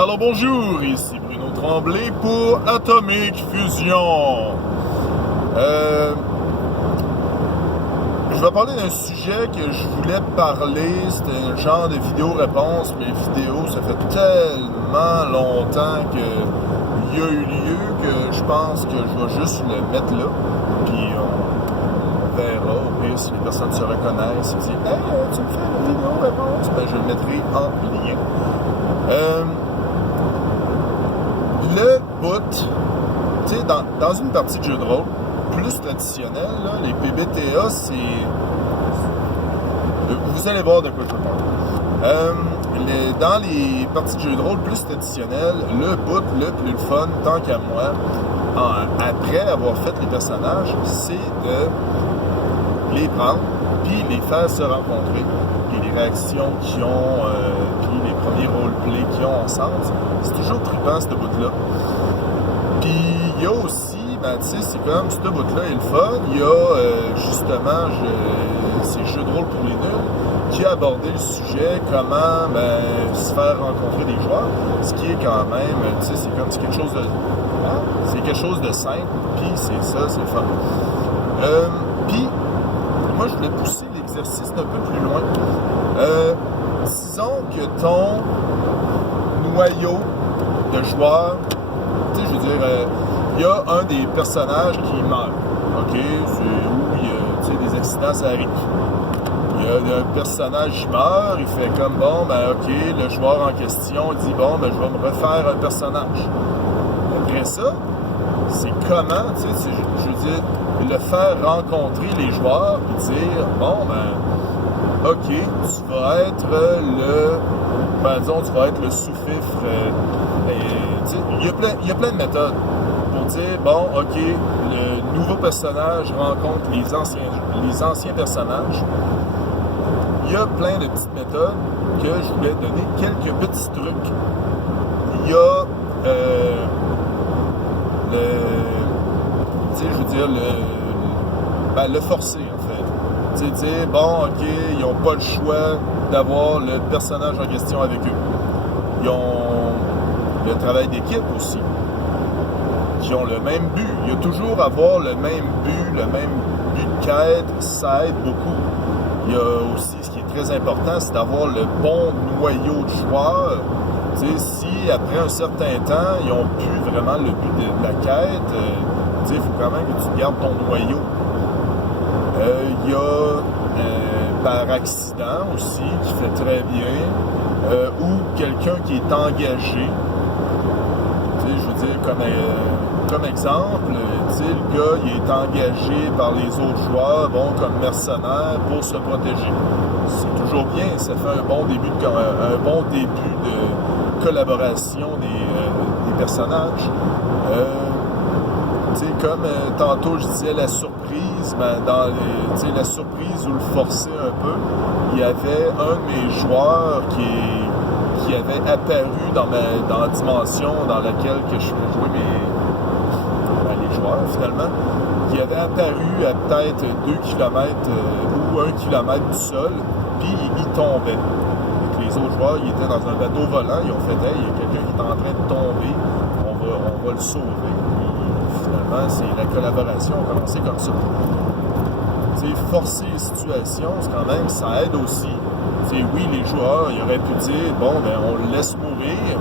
Alors bonjour, ici Bruno Tremblay pour Atomic Fusion. Je vais parler d'un sujet que je voulais parler. C'était un genre de vidéo-réponse, mais vidéo, ça fait tellement longtemps qu'il y a eu lieu que je pense que je vais juste le mettre là. Puis on verra. Au pire, si les personnes se reconnaissent et disent « Hey, tu me fais une vidéo-réponse? » Ben, je le mettrai en lien. Le bout, tu sais, dans une partie de jeu de rôle plus traditionnelle, là, les PBTA, c'est... Vous allez voir de quoi je parle. Dans les parties de jeu de rôle plus traditionnelles, le bout le plus fun, tant qu'à moi, après avoir fait les personnages, c'est de les prendre, puis les faire se rencontrer, puis les réactions qu'ils ont, puis les premiers roleplays qu'ils ont ensemble. C'est toujours trippant, ce bout-là. Puis il y a aussi, ben tu sais, c'est comme, ce bout-là est le fun. Il y a justement ces jeux de rôle pour les nuls qui a abordé le sujet, comment se faire rencontrer des joueurs, ce qui est quand même, tu sais, c'est comme quelque chose de... c'est quelque chose de simple, puis c'est ça, c'est le fun. Puis, moi, je voulais pousser l'exercice d'un peu plus loin. Disons que ton noyau de joueurs, tu sais, je veux dire, il y a un des personnages qui meurt, OK? C'est où il y a, tu sais, des accidents, ça arrive. Il y a un personnage qui meurt, il fait comme, bon, ben OK, le joueur en question dit, bon, ben je vais me refaire un personnage. Après ça, c'est comment, tu sais, je veux dire, le faire rencontrer les joueurs, puis dire, bon, ben, OK, tu vas être disons, tu vas être le sous-fifre. Il y a plein de méthodes pour dire, bon, OK, le nouveau personnage rencontre les anciens personnages. Il y a plein de petites méthodes que je voulais donner quelques petits trucs. Il y a le forcer, en fait. Tu sais, dire, bon, OK, ils n'ont pas le choix d'avoir le personnage en question avec eux. Ils ont le travail d'équipe aussi, qui ont le même but. Il y a toujours avoir le même but de quête, ça aide beaucoup. Il y a aussi, ce qui est très important, c'est d'avoir le bon noyau de joueurs. Tu sais, si après un certain temps, ils n'ont plus vraiment le but de la quête, tu sais, il faut quand même que tu gardes ton noyau. Il y a par accident aussi, qui fait très bien, ou quelqu'un qui est engagé. Tu sais, je veux dire, comme exemple, tu sais, le gars, il est engagé par les autres joueurs, bon, comme mercenaire, pour se protéger. C'est toujours bien, ça fait un bon début de collaboration des personnages. Tu sais, comme tantôt je disais la surprise, la surprise ou le forcer un peu, il y avait un de mes joueurs qui avait apparu dans la dimension dans laquelle que je fais jouer les joueurs finalement, qui avait apparu à peut-être 2 km ou 1 km du sol, puis il tombait. Donc, les autres joueurs, ils étaient dans un bateau volant, ils ont fait « Hey, il y a quelqu'un qui est en train de tomber, on va le sauver ». Finalement, c'est la collaboration a commencé comme ça. T'sais, forcer les situations, c'est quand même, ça aide aussi. T'sais, oui, les joueurs, ils auraient pu dire, bon, ben, on le laisse mourir.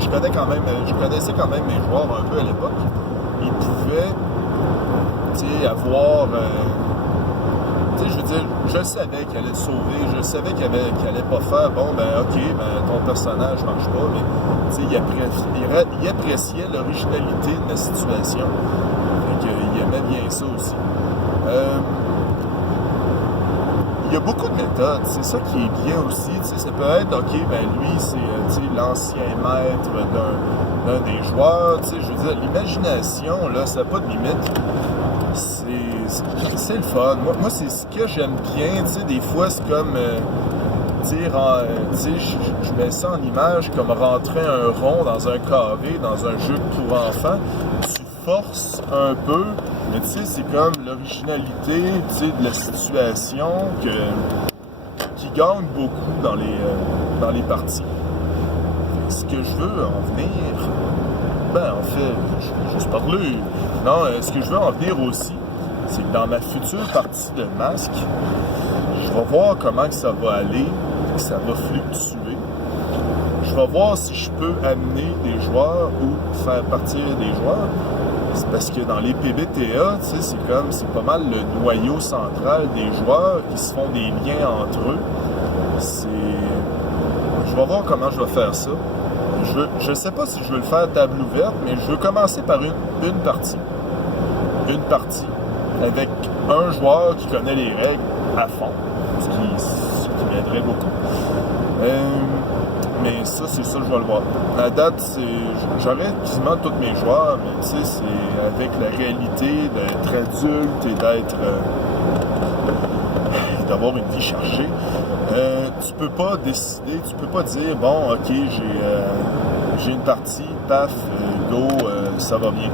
Je connaissais quand même mes joueurs un peu à l'époque. Ils pouvaient, avoir... je veux dire, je savais qu'il allait le sauver, je savais qu'il allait pas faire, bon, ben, OK, ben, ton personnage marche pas, mais, il appréciait l'originalité de la situation. Donc, il aimait bien ça aussi. Il y a beaucoup de méthodes, c'est ça qui est bien aussi, ça peut être, OK, ben, lui, c'est, l'ancien maître d'un des joueurs, je veux dire, l'imagination, là, ça n'a pas de limite. C'est le fun. Moi c'est ce que j'aime bien. Tu sais, des fois, c'est comme je mets ça en image comme rentrer un rond dans un carré, dans un jeu pour enfants. Tu forces un peu, mais tu sais, c'est comme l'originalité, de la situation qui gagne beaucoup dans dans les parties. Ce que je veux en venir, en fait, je vais juste parler. Non, ce que je veux en venir aussi, c'est que dans ma future partie de masque, je vais voir comment que ça va aller, que ça va fluctuer. Je vais voir si je peux amener des joueurs ou faire partir des joueurs. C'est parce que dans les PBTA, tu sais, c'est pas mal le noyau central des joueurs qui se font des liens entre eux. Je vais voir comment je vais faire ça. Je sais pas si je veux le faire table ouverte, mais je veux commencer par une partie. Une partie avec un joueur qui connaît les règles à fond, ce qui m'aiderait beaucoup. Mais ça, c'est ça, je vais le voir. À date, j'aurais quasiment tous mes joueurs, mais tu sais, c'est avec la réalité d'être adulte et d'avoir une vie chargée. Tu peux pas décider, tu peux pas dire, bon, ok, j'ai une partie, paf, go, ça va bien.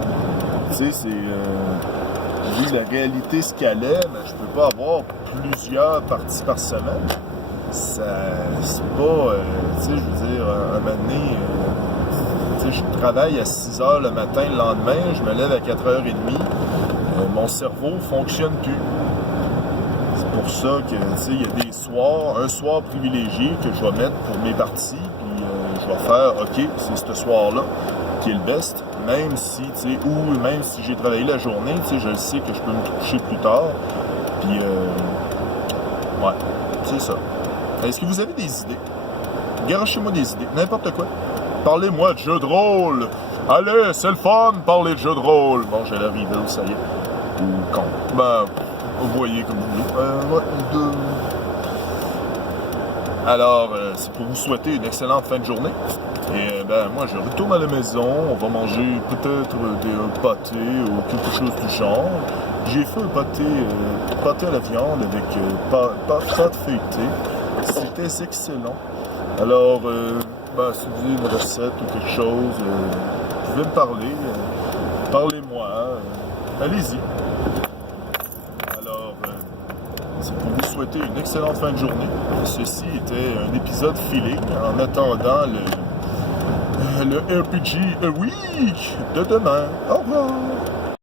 Tu sais, vu la réalité ce qu'elle est, je peux pas avoir plusieurs parties par semaine. C'est pas, tu sais, je veux dire, un moment donné, tu sais, je travaille à 6 h le matin, le lendemain, je me lève à 4 h 30, mon cerveau fonctionne plus. C'est pour ça que, tu sais, il y a des soirs, un soir privilégié que je vais mettre pour mes parties, puis je vais faire, ok, c'est ce soir-là qui est le best, même si, tu sais, ou même si j'ai travaillé la journée, tu sais, je sais que je peux me coucher plus tard, puis, ouais, c'est ça. Est-ce que vous avez des idées? Garochez-moi des idées, n'importe quoi. Parlez-moi de jeux de rôle. Allez, c'est le fun, parler de jeux de rôle. Bon, j'ai la rival, ça y est. Ou con. Vous voyez comme vous voulez. Alors, c'est pour vous souhaiter une excellente fin de journée. Et moi, je retourne à la maison. On va manger peut-être des pâtés ou quelque chose du genre. J'ai fait un pâté à la viande avec pâte feuilletée. C'était excellent. Alors, si vous avez une recette ou quelque chose, vous pouvez me parler. Parlez-moi. Allez-y. Alors, c'est pour vous souhaiter une excellente fin de journée. Ceci était un épisode feeling en attendant le RPG Week de demain. Au revoir.